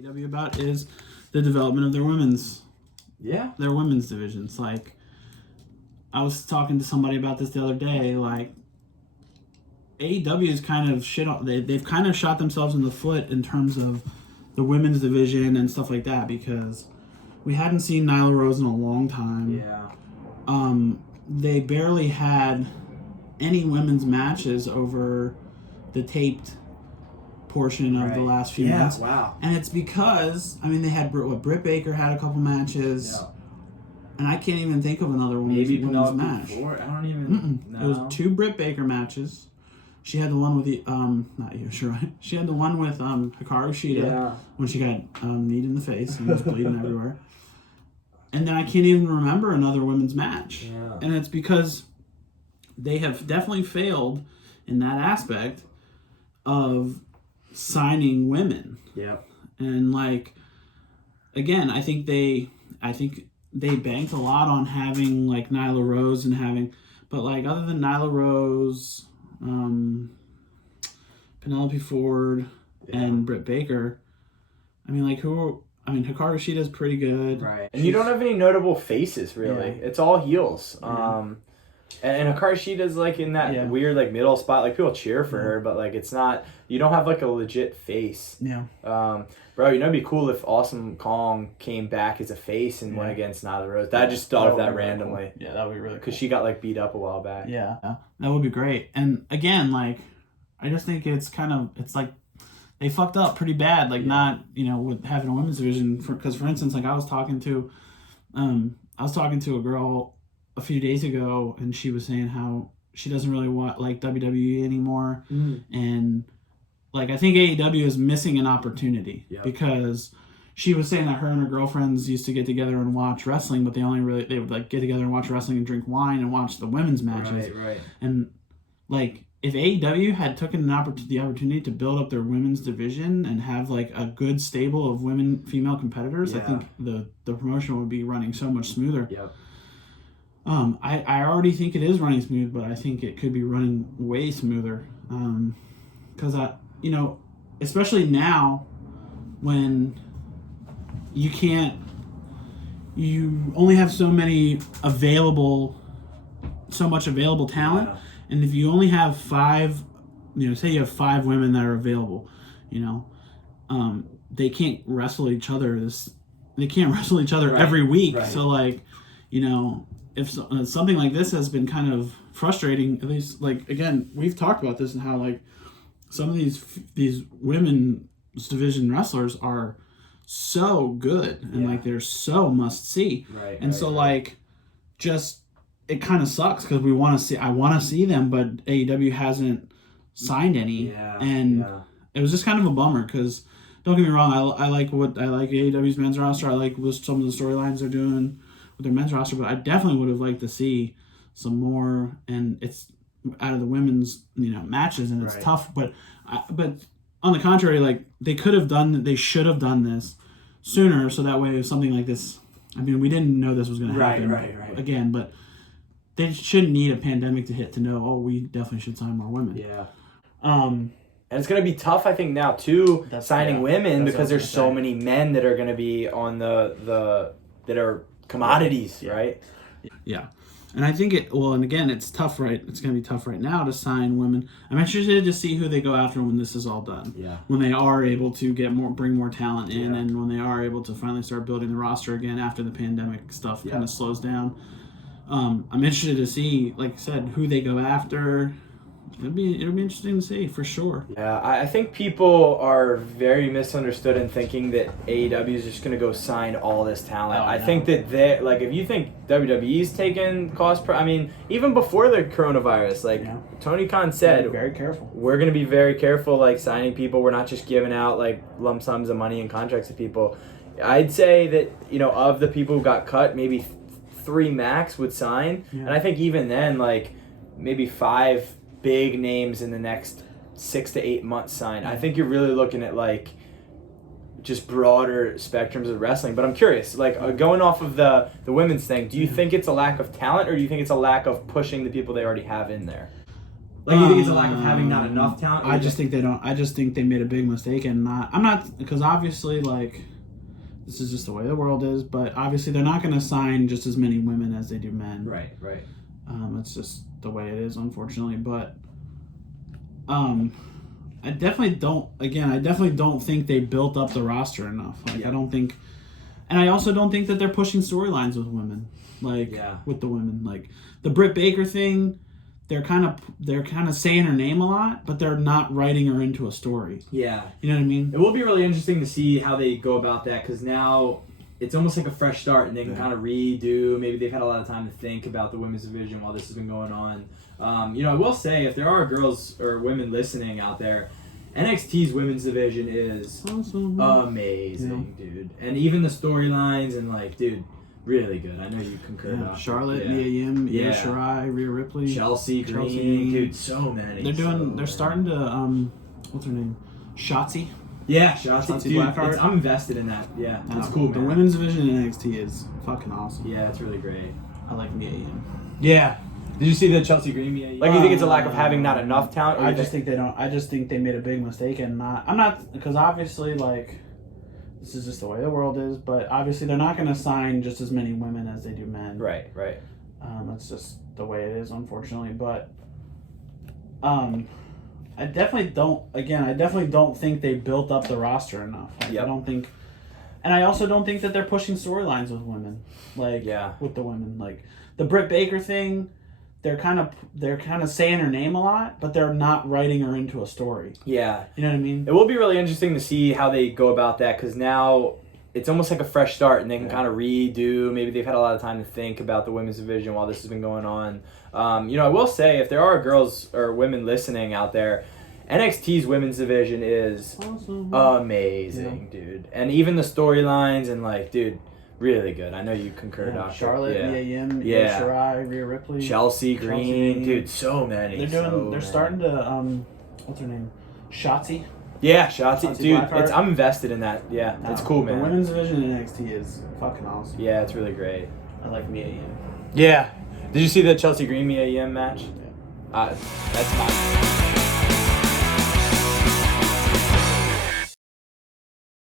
AEW about is the development of their women's divisions. Like, I was talking to somebody about this the other day. Like, AEW is kind of they've kind of shot themselves in the foot in terms of the women's division and stuff like that, because we hadn't seen Nyla Rose in a long time. Yeah. They barely had any women's matches over the taped portion of the last few months. Wow. And it's because, they had Britt Baker had a couple matches. Yeah. And I can't even think of another women's match. Before? I don't even know. It was 2 Britt Baker matches. She had the one with the not you, sure. She had the one with Hikaru Shida when she got kneed in the face and was bleeding everywhere. And then I can't even remember another women's match. Yeah. And it's because they have definitely failed in that aspect of signing women. Yep. And again, I think they banked a lot on having Nyla Rose but other than Nyla Rose, Penelope Ford, and Britt Baker, Hikaru Shida's pretty good. Right. And you don't have any notable faces, really. Yeah. It's all heels. Yeah. And Hikaru Shida's in that weird middle spot. People cheer for her, but it's not, you don't have a legit face. Yeah. Bro, it'd be cool if Awesome Kong came back as a face and went against Nyla Rose. I just thought of that randomly. Cool. Yeah, that would be really cool. Because she got beat up a while back. Yeah, that would be great. And again, I just think it's they fucked up pretty bad. Not with having a women's division. Because for instance, I was talking to a girl a few days ago, and she was saying how she doesn't really want WWE anymore, and I think AEW is missing an opportunity because she was saying that her and her girlfriends used to get together and watch wrestling, but they would get together and watch wrestling and drink wine and watch the women's matches. Right. And if AEW had taken the opportunity to build up their women's division and have a good stable of female competitors, I think the promotion would be running so much smoother. Yep. I already think it is running smooth, but I think it could be running way smoother. Because especially now when you only have so much available talent. Yeah. And if you only have 5, say you have 5 women that are available, they can't wrestle each other. Every week. Right. So if something like this has been kind of frustrating, at least again, we've talked about this and how some of these women's division wrestlers are so good and they're so must see. Right. And just it kind of sucks because I want to see them, but AEW hasn't signed any. Yeah. It was just kind of a bummer because don't get me wrong, I like AEW's men's roster. I like some of the storylines they're doing with their men's roster, but I definitely would have liked to see some more, and it's out of the women's matches, and it's tough. But on the contrary, they should have done this sooner, so that way if something like this, we didn't know this was going to happen again, but they shouldn't need a pandemic to hit to know, we definitely should sign more women. Yeah. And it's going to be tough, I think, now too, signing women, because there's so many men that are going to be on that are commodities, right? Yeah. And I think it's tough, right? It's going to be tough right now to sign women. I'm interested to see who they go after when this is all done. Yeah. When they are able to bring more talent in, and when they are able to finally start building the roster again after the pandemic stuff kind of slows down. I'm interested to see, like I said, who they go after. It'll be interesting to see for sure. Yeah, I think people are very misunderstood in thinking that AEW is just going to go sign all this talent. I think that if you think WWE's taking cost even before the coronavirus, Tony Khan said, very careful. We're going to be very careful, signing people. We're not just giving out lump sums of money and contracts to people. I'd say that of the people who got cut, maybe 3 max would sign, and I think even then, maybe 5 big names in the next 6 to 8 months sign. I think you're really looking at just broader spectrums of wrestling. But I'm curious, going off of the women's thing, do you think it's a lack of talent, or do you think it's a lack of pushing the people they already have in there? Like, you think it's a lack of having not enough talent? I just think they don't. I just think they made a big mistake and not. I'm not because obviously like this is just the way the world is. But obviously they're not going to sign just as many women as they do men. Right. It's just the way it is, unfortunately. But I definitely don't. Again, I definitely don't think they built up the roster enough. Like I don't think, and I also don't think that they're pushing storylines with women. Like with the women, like the Britt Baker thing. They're kind of saying her name a lot, but they're not writing her into a story. Yeah. You know what I mean? It will be really interesting to see how they go about that, because now it's almost like a fresh start, and they can kind of redo. Maybe they've had a lot of time to think about the women's division while this has been going on. I will say, if there are girls or women listening out there, NXT's women's division is amazing, dude. And even the storylines and dude, really good. I know you concur. Charlotte, Mia Yim, Io Shirai, Rhea Ripley, Chelsea Green, dude, so many. They're starting to what's her name? Shotzi. Yeah, Shotzi. Dude, Blackheart. I'm invested in that. Yeah, that's cool, man. The women's division in NXT is fucking awesome. Yeah, it's really great. I like Mia Yim. Yeah. Did you see the Chelsea Green Mia Yim? Like, you think it's a lack of having not enough talent? I just think they don't. I just think they made a big mistake and not. I'm not because obviously this is just the way the world is, but obviously they're not going to sign just as many women as they do men. Right. It's just the way it is, unfortunately. But I definitely don't think they built up the roster enough. I don't think, and I also don't think that they're pushing storylines with women, with the women. Like the Britt Baker thing, they're kind of saying her name a lot, but they're not writing her into a story. Yeah. You know what I mean? It will be really interesting to see how they go about that, because now it's almost like a fresh start, and they can kind of redo. Maybe they've had a lot of time to think about the women's division while this has been going on. I will say, if there are girls or women listening out there, NXT's women's division is amazing, dude. And even the storylines and dude, really good. I know you concur, Doctor. Charlotte, Mia Yim, Io Shirai, Rhea Ripley, Chelsea Green, dude, so many. They're starting to what's her name? Shotzi. Yeah, Shotzi, dude. I'm invested in that. Yeah, it's cool, man. The women's division in NXT is fucking awesome. Yeah, it's really great. I like Mia Yim. Yeah. Did you see the Chelsea Green Mia Yim match? Yeah. That's my.